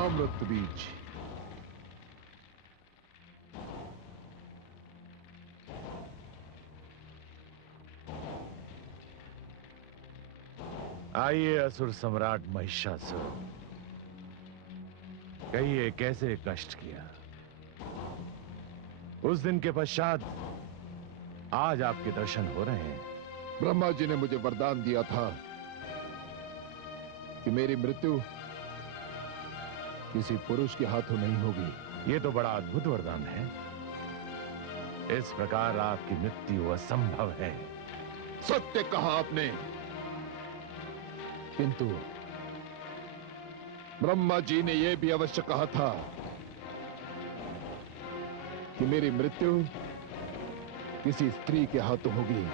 प्रणाम रक्तबीज। आइए असुर सम्राट महिषासुर, कहिए कैसे कष्ट किया। उस दिन के पश्चात आज आपके दर्शन हो रहे हैं। ब्रह्मा जी ने मुझे वरदान दिया था कि मेरी मृत्यु किसी पुरुष के हाथों नहीं होगी। यह तो बड़ा अद्भुत वरदान है। इस प्रकार आपकी मृत्यु असंभव है। सत्य कहा आपने, किंतु ब्रह्मा जी ने यह भी अवश्य कहा था कि मेरी मृत्यु किसी स्त्री के हाथों होगी।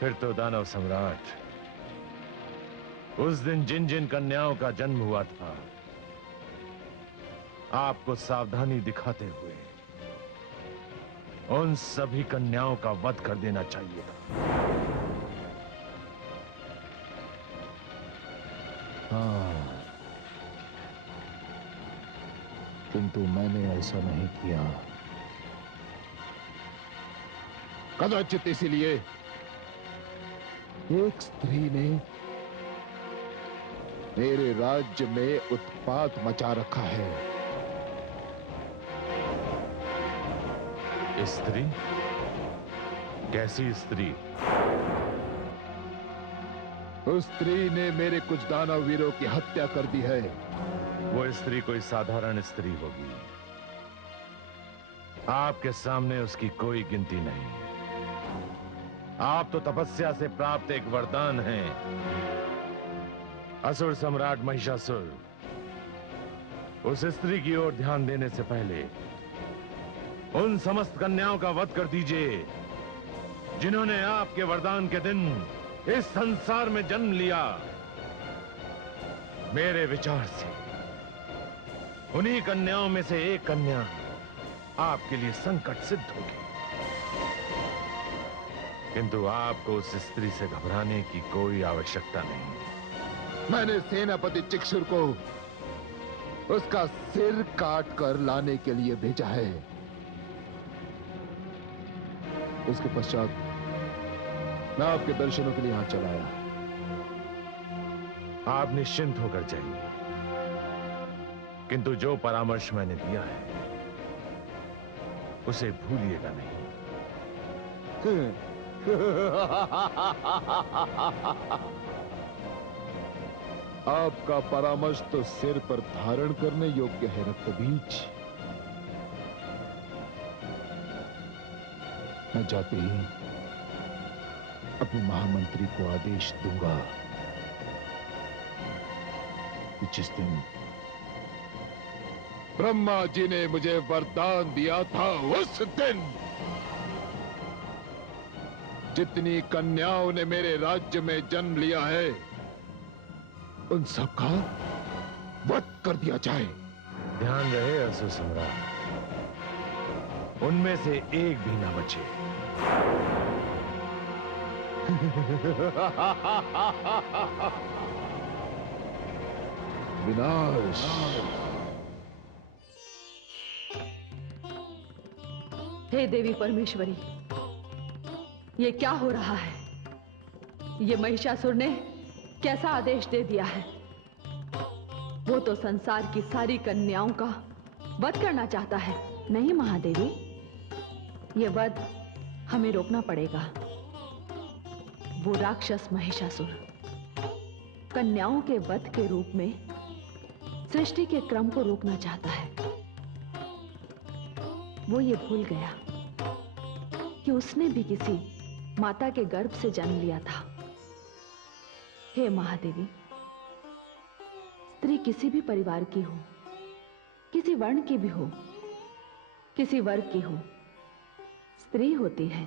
फिर तो दानव सम्राट, उस दिन जिन जिन कन्याओं का जन्म हुआ था, आपको सावधानी दिखाते हुए उन सभी कन्याओं का वध कर देना चाहिए था। हाँ, किंतु मैंने ऐसा नहीं किया। कदाचित इसीलिए एक स्त्री ने मेरे राज्य में उत्पात मचा रखा है। स्त्री? कैसी स्त्री? उस स्त्री ने मेरे कुछ दानव वीरों की हत्या कर दी है। वो स्त्री कोई साधारण स्त्री होगी। आपके सामने उसकी कोई गिनती नहीं। आप तो तपस्या से प्राप्त एक वरदान हैं। असुर सम्राट महिषासुर, उस स्त्री की ओर ध्यान देने से पहले उन समस्त कन्याओं का वध कर दीजिए जिन्होंने आपके वरदान के दिन इस संसार में जन्म लिया। मेरे विचार से उन्हीं कन्याओं में से एक कन्या आपके लिए संकट सिद्ध होगी, किंतु आपको उस स्त्री से घबराने की कोई आवश्यकता नहीं। मैंने सेनापति चिक्षुर को उसका सिर काट कर लाने के लिए भेजा है। उसके पश्चात मैं आपके दर्शनों के लिए यहां चला आया। आप निश्चिंत होकर जाइए, किंतु जो परामर्श मैंने दिया है उसे भूलिएगा नहीं। आपका परामर्श तो सिर पर धारण करने योग्य है रक्तबीज। मैं जाते ही अपने महामंत्री को आदेश दूंगा कि जिस दिन ब्रह्मा जी ने मुझे वरदान दिया था, उस दिन जितनी कन्याओं ने मेरे राज्य में जन्म लिया है, उन सबका वध कर दिया जाए। ध्यान रहे असुर सम्राट, उनमें से एक भी ना बचे। विनाश। हे देवी परमेश्वरी, ये क्या हो रहा है? ये महिषासुर ने कैसा आदेश दे दिया है? वो तो संसार की सारी कन्याओं का वध करना चाहता है। नहीं महादेवी, ये वध हमें रोकना पड़ेगा। वो राक्षस महिषासुर कन्याओं के वध के रूप में सृष्टि के क्रम को रोकना चाहता है। वो ये भूल गया कि उसने भी किसी माता के गर्भ से जन्म लिया था। हे महादेवी, स्त्री किसी भी परिवार की हो, किसी वर्ण की भी हो, किसी वर्ग की हो, स्त्री होती है,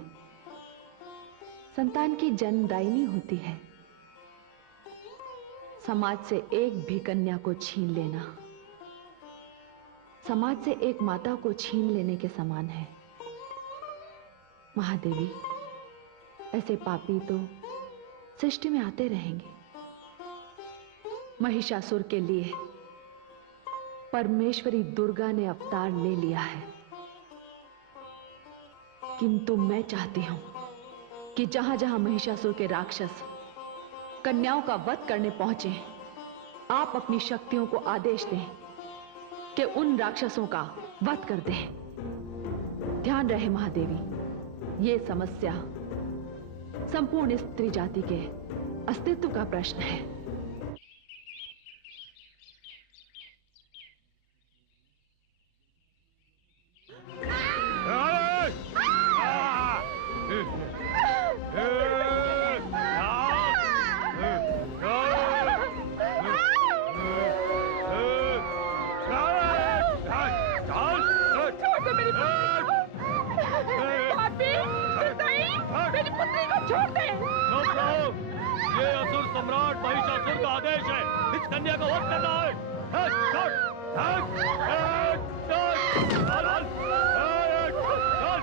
संतान की जन्मदायिनी होती है। समाज से एक भी कन्या को छीन लेना समाज से एक माता को छीन लेने के समान है। महादेवी, ऐसे पापी तो सृष्टि में आते रहेंगे। महिषासुर के लिए परमेश्वरी दुर्गा ने अवतार ले लिया है, किंतु मैं चाहती हूं कि जहां जहां महिषासुर के राक्षस कन्याओं का वध करने पहुंचे, आप अपनी शक्तियों को आदेश दें कि उन राक्षसों का वध कर दें। ध्यान रहे महादेवी, ये समस्या संपूर्ण स्त्री जाति के अस्तित्व का प्रश्न है। सम्राट महिषासुर का आदेश है, इस कन्या का वध करना है।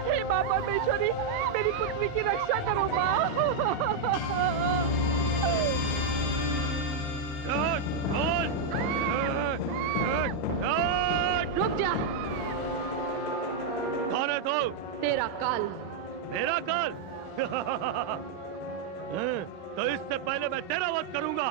हे मां परमेश्वरी, मेरी पुत्री की रक्षा करो मां। रुक जा। कौन है तू? तेरा काल। मेरा काल? तो इससे पहले मैं तेरा वध करूंगा।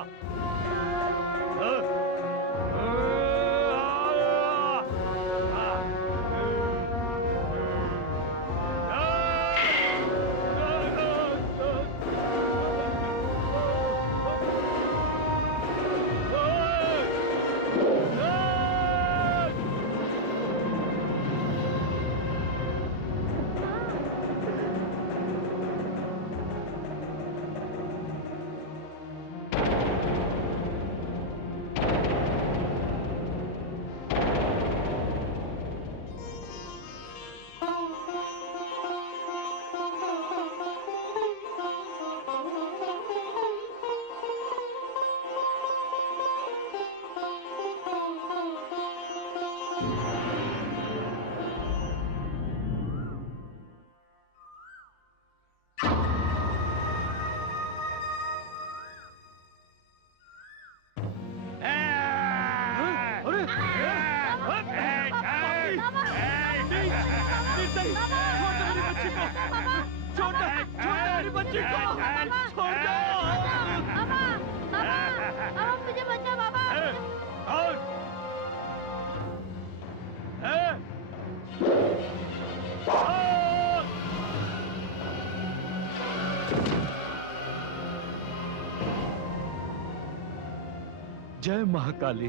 जय महाकाली।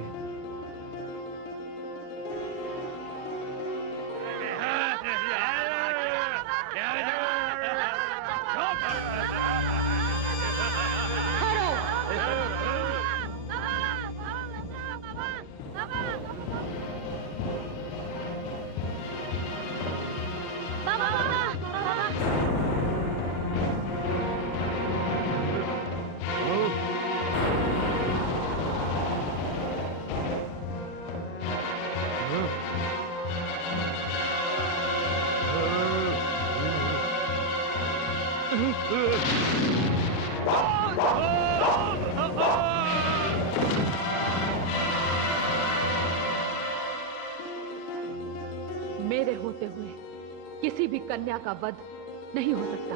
मेरे होते हुए किसी भी कन्या का वध नहीं हो सकता।